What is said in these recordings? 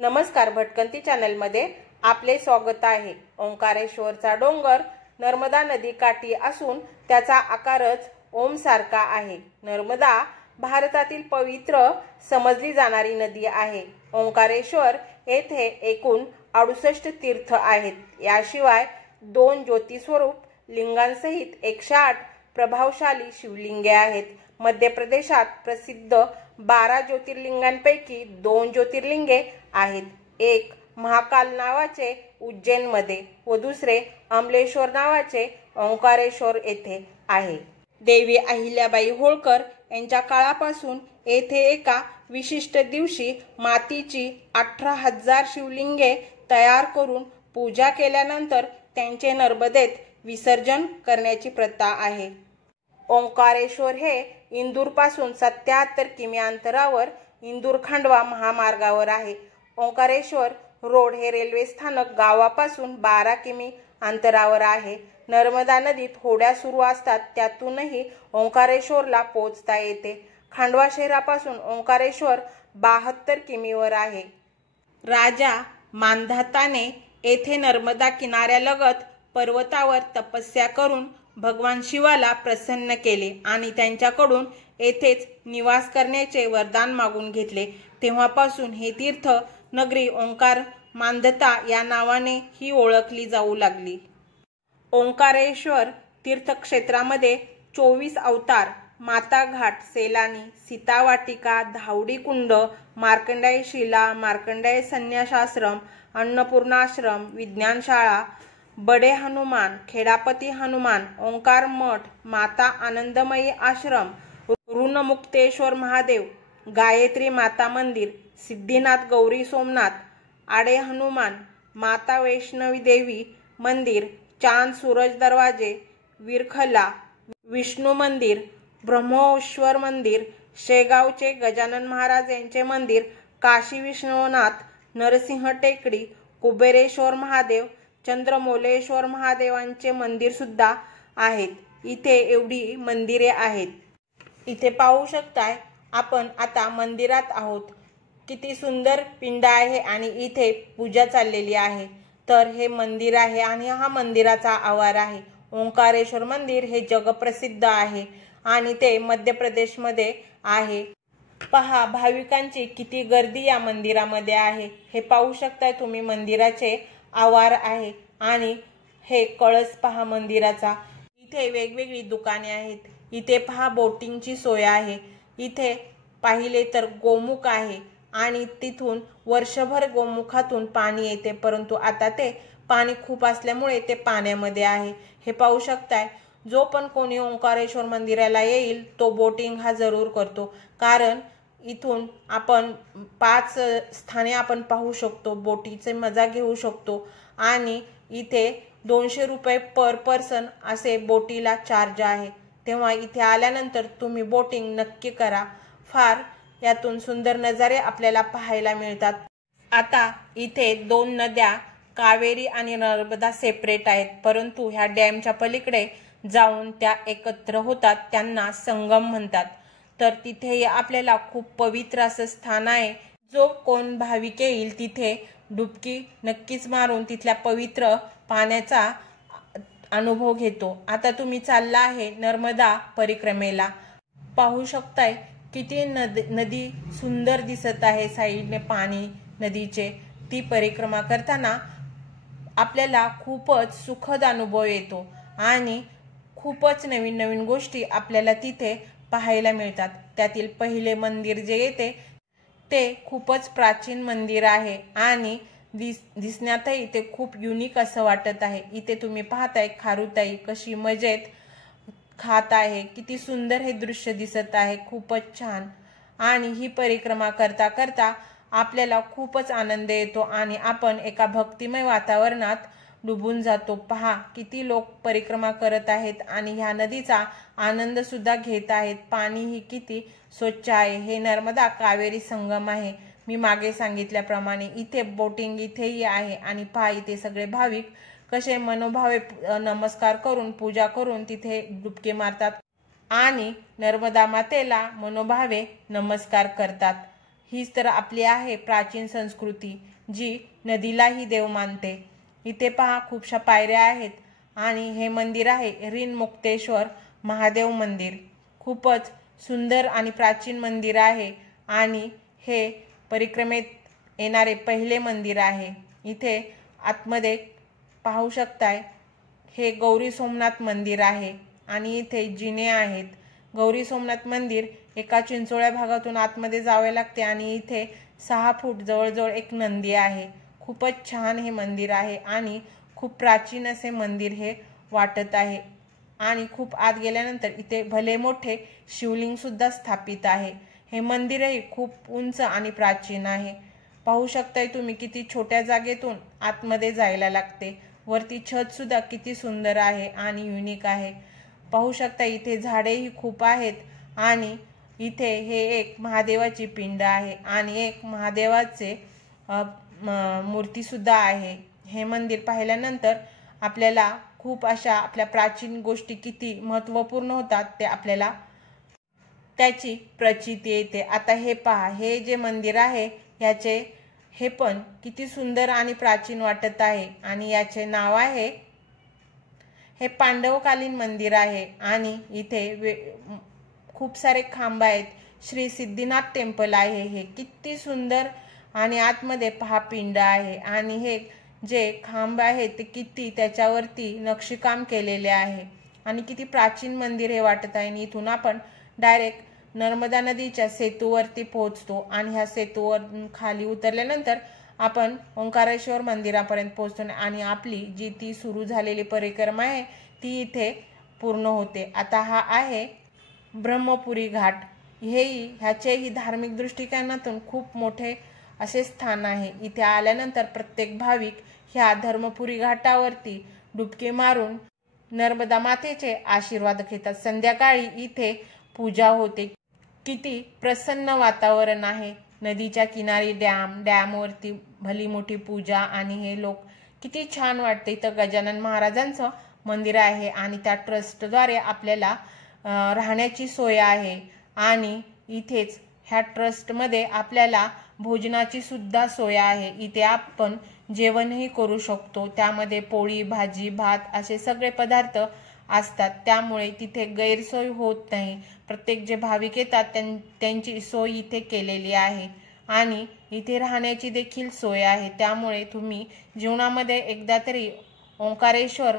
नमस्कार, भटकंती चॅनलमध्ये आपले स्वागत आहे। ओंकारेश्वरचा डोंगर नर्मदा नदी काठी असून त्याचा आकारच ओम सारखा आहे। नर्मदा भारतातील पवित्र समजली जाणारी नदी आहे। ओंकारेश्वर येथे एकूण 68 तीर्थ आहेत। याशिवाय 2 ज्योतिस्वरूप लिंगांसहित 108 प्रभावशाली शिवलिंगे आहेत। मध्य प्रदेशात प्रसिद्ध 12 ज्योतिर्लिंगांपैकी 2 ज्योतिर्लिंगे आहेत। एक महाकाल नावाचे उज्जैन मध्ये व दुसरे अमलेश्वर नावाचे ओंकारेश्वर येथे आहे। देवी अहिल्याबाई होळकर यांच्या काळापासून येथे एका विशिष्ट दिवशी मातीची 18,000 शिवलिंगे तयार करून पूजा केल्यानंतर त्यांचे नर्मदेत विसर्जन करण्याची प्रथा आहे। ओंकारेश्वर हे इंदूर पासून 77 किमी अंतरावर इंदूर खांडवा महामार्गावर आहे। ओंकारेश्वर रोड हे रेल्वे स्थानक गावापासून 12 किमी अंतरावर आहे। नर्मदा नदीत होड्या सुरू असतात, त्यातूनही ओंकारेश्वरला पोहोचता येते। खांडवा शहरापासून ओंकारेश्वर 72 किमीवर आहे। राजा मांधाताने येथे नर्मदा किनाऱ्यालगत पर्वतावर तपस्या करून भगवान शिवाला प्रसन्न केले आणि त्यांच्याकडून येथेच निवास करण्याचे वरदान मागून घेतले। तेव्हापासून हे तीर्थ नगरी ओंकार मांधता या नावाने ही ओळखली जाऊ लागली। ओंकारेश्वर तीर्थक्षेत्रामध्ये 24 अवतार, माता घाट, सेलानी, सीतावाटिका, धावडी कुंड, मार्कंडेय शिला, मार्कंडेय संन्यासाश्रम, अन्नपूर्णाश्रम, विज्ञानशाळा, बडे हनुमान, खेडापती हनुमान, ओंकार मठ, माता आनंदमयी आश्रम, ऋणमुक्तेश्वर महादेव, गायत्री माता मंदिर, सिद्धीनाथ गौरी सोमनाथ, आडे हनुमान, माता वैष्णवी देवी मंदिर, चांद सूरज दरवाजे, विरखला, विष्णू मंदिर, ब्रह्मोश्वर मंदिर, शेगावचे गजानन महाराज यांचे मंदिर, काशी विश्वनाथ, नरसिंह टेकडी, कुबेरेश्वर महादेव, चंद्रमौलेश्वर महादेवांचे मंदिर सुद्धा आहेत। इथे एवढी मंदिरे आहेत। इथे पाहू शकताय आपण आता मंदिरात आहोत। किती सुंदर पिंड आहे आणि इथे पूजा चाललेली आहे। तर हे मंदिर आहे आणि हा मंदिराचा आवार आहे। ओंकारेश्वर मंदिर हे जगप्रसिद्ध आहे आणि ते मध्य प्रदेशमध्ये आहे। पहा भाविकांची किती गर्दी या मंदिरामध्ये आहे। हे पाहू शकताय तुम्ही, मंदिराचे आवार आहे आणि हे कळस पहा मंदिराचा। इथे वेगवेगळी दुकाने आहेत। इथे पहा बोटिंगची सोय आहे। इथे पाहिले तर गोमुख आहे आणि तिथून वर्षभर गोमुखातून पाणी येते, परंतु आता ते पाणी खूप असल्यामुळे ते पाण्यामध्ये आहे। हे पाहू शकताय, जो पण कोणी ओंकारेश्वर मंदिराला येईल तो बोटिंग हा जरूर करतो, कारण इथून आपण 5 स्थाने आपण पाहू शकतो, बोटीचे मजा घेऊ शकतो आणि इथे 200 रुपये पर पर्सन असे बोटीला चार्ज आहे। तेव्हा इथे आल्यानंतर तुम्ही बोटिंग नक्की करा। फार यातून सुंदर नजारे आपल्याला पाहायला मिळतात। आता इथे 2 नद्या कावेरी आणि नर्मदा सेपरेट आहेत, परंतु ह्या डॅमच्या पलीकडे जाऊन त्या एकत्र होतात, त्यांना संगम म्हणतात। तर तिथे आपल्याला खूप पवित्र असं स्थान आहे। जो कोण भाविक येईल तिथे डुबकी नक्कीच मारून तिथल्या पवित्र पाण्याचा अनुभव घेतो। आता तुम्ही चालला आहे नर्मदा परिक्रमेला। पाहू शकताय किती नदी सुंदर दिसत आहे, साईडने पाणी नदीचे। ती परिक्रमा करताना आपल्याला खूपच सुखद अनुभव येतो आणि खूपच नवीन नवीन गोष्टी आपल्याला तिथे पाहायला मिळतात। त्यातील पहिले मंदिर जे येते ते खूपच प्राचीन मंदिर आहे आणि दिसण्यातही ते खूप युनिक असं वाटत आहे। इथे तुम्ही पाहताय खारुताई कशी मजेत खात आहे। किती सुंदर हे दृश्य दिसत आहे, खूपच छान। आणि ही परिक्रमा करता करता आपल्याला खूपच आनंद येतो आणि आपण एका भक्तिमय वातावरणात डुबून जातो। पहा किती लोक परिक्रमा करत आहेत आणि ह्या नदीचा आनंद सुद्धा घेत आहेत। पाणी ही किती स्वच्छ आहे। हे नर्मदा कावेरी संगम आहे। मी मागे सांगितल्याप्रमाणे इथे बोटिंग इथेही आहे आणि पहा इथे सगळे भाविक कसे मनोभावे नमस्कार करून पूजा करून तिथे डुबके मारतात आणि नर्मदा मातेला मनोभावे नमस्कार करतात। हीच तर आपली आहे प्राचीन संस्कृती, जी नदीलाही देव मानते। इथे पहा खूपशा पायऱ्या आहेत आणि हे मंदिर आहे ऋणमुक्तेश्वर महादेव मंदिर। खूपच सुंदर आणि प्राचीन मंदिर आहे आणि हे परिक्रमेत येणारे पहिले मंदिर आहे। इथे आतमध्ये पाहू शकताय हे गौरी सोमनाथ मंदिर आहे आणि इथे जिने आहेत। गौरी सोमनाथ मंदिर एका चिंचोळ्या भागातून आतमध्ये जावे लागते आणि इथे 6 फूट जवळजवळ एक नंदी आहे। खूपच छान हे मंदिर आहे आणि खूप प्राचीन असे मंदिर हे वाटत आहे आणि खूप आत गेल्यानंतर इथे भले मोठे शिवलिंग सुद्धा स्थापित आहे। हे मंदिरही खूप उंच आणि प्राचीन आहे। पाहू शकताय तुम्ही किती छोट्या जागेतून आतमध्ये जायला लागते। वरती छत सुद्धा किती सुंदर आहे आणि युनिक आहे। पाहू शकता इथे झाडेही खूप आहेत आणि इथे हे एक महादेवाची पिंड आहे आणि एक महादेवाचे मूर्ती सुद्धा आहे। हे मंदिर पाहिल्यानंतर आपल्याला खूप अशा आपल्या प्राचीन गोष्टी किती महत्त्वपूर्ण होतात ते आपल्याला त्याची प्रचिती येते। आता हे पहा, हे जे मंदिर आहे याचे हे पण किती सुंदर आणि प्राचीन वाटत आहे आणि याचे नाव आहे, हे पांडवकालीन मंदिर आहे आणि इथे खूप सारे खांब आहेत। श्री सिद्धीनाथ टेम्पल आहे हे, किती सुंदर आणि आतमध्ये पहा पिंड आहे आणि हे जे खांब आहे ते किती त्याच्यावरती नक्षीकाम केलेले आहे आणि किती प्राचीन मंदिर हे वाटत आहे। आणि इथून आपण डायरेक्ट नर्मदा नदीच्या सेतूवरती पोहोचतो आणि ह्या सेतूवर खाली उतरल्यानंतर आपण ओंकारेश्वर मंदिरापर्यंत पोहोचतो आणि आपली जी ती सुरू झालेली परिक्रमा आहे ती इथे पूर्ण होते। आता हा आहे ब्रह्मपुरी घाट। ह्याचेही धार्मिक दृष्टिकोनातून खूप मोठे असे स्थान आहे। इथे आल्यानंतर प्रत्येक भाविक ह्या धर्मपुरी घाटावरती डुबकी मारून नर्मदा मातेचे आशीर्वाद घेतात। संध्याकाळी इथे पूजा होते। किती प्रसन्न वातावरण आहे। नदीच्या किनारी डॅमवरती भली मोठी पूजा आणि हे लोक किती छान वाटते। इथं गजानन महाराजांचं मंदिर आहे आणि त्या ट्रस्टद्वारे आपल्याला राहण्याची सोय आहे आणि इथेच ह्या ट्रस्टमध्ये आपल्याला भोजनाची सुद्धा सोय आहे। इथे आपण जेवणही करू शकतो। त्यामध्ये पोळी भाजी भात असे सगळे पदार्थ असतात, त्यामुळे तिथे गैरसोय होत नाही। प्रत्येक जे भाविक येतात त्यांची सोय इथे केलेली आहे आणि इथे राहण्याची देखील सोय आहे। त्यामुळे तुम्ही जीवनामध्ये एकदा तरी ओंकारेश्वर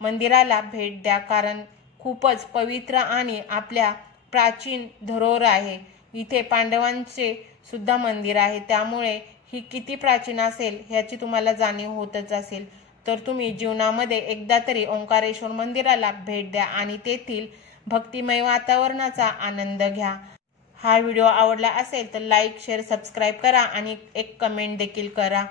मंदिराला भेट द्या, कारण खूपच पवित्र आणि आपल्या प्राचीन धरोहर आहे। इथे पांडवांचे सुद्धा मंदिर आहे, त्यामुळे ही किती प्राचीन असेल ह्याची तुम्हाला जाणीव होतच असेल। तर तुम्ही जीवनामध्ये एकदा तरी ओंकारेश्वर मंदिराला भेट द्या आणि तेथील भक्तिमय वातावरणाचा आनंद घ्या। हा व्हिडिओ आवडला असेल तर लाईक शेअर सबस्क्राईब करा आणि एक कमेंट देखील करा।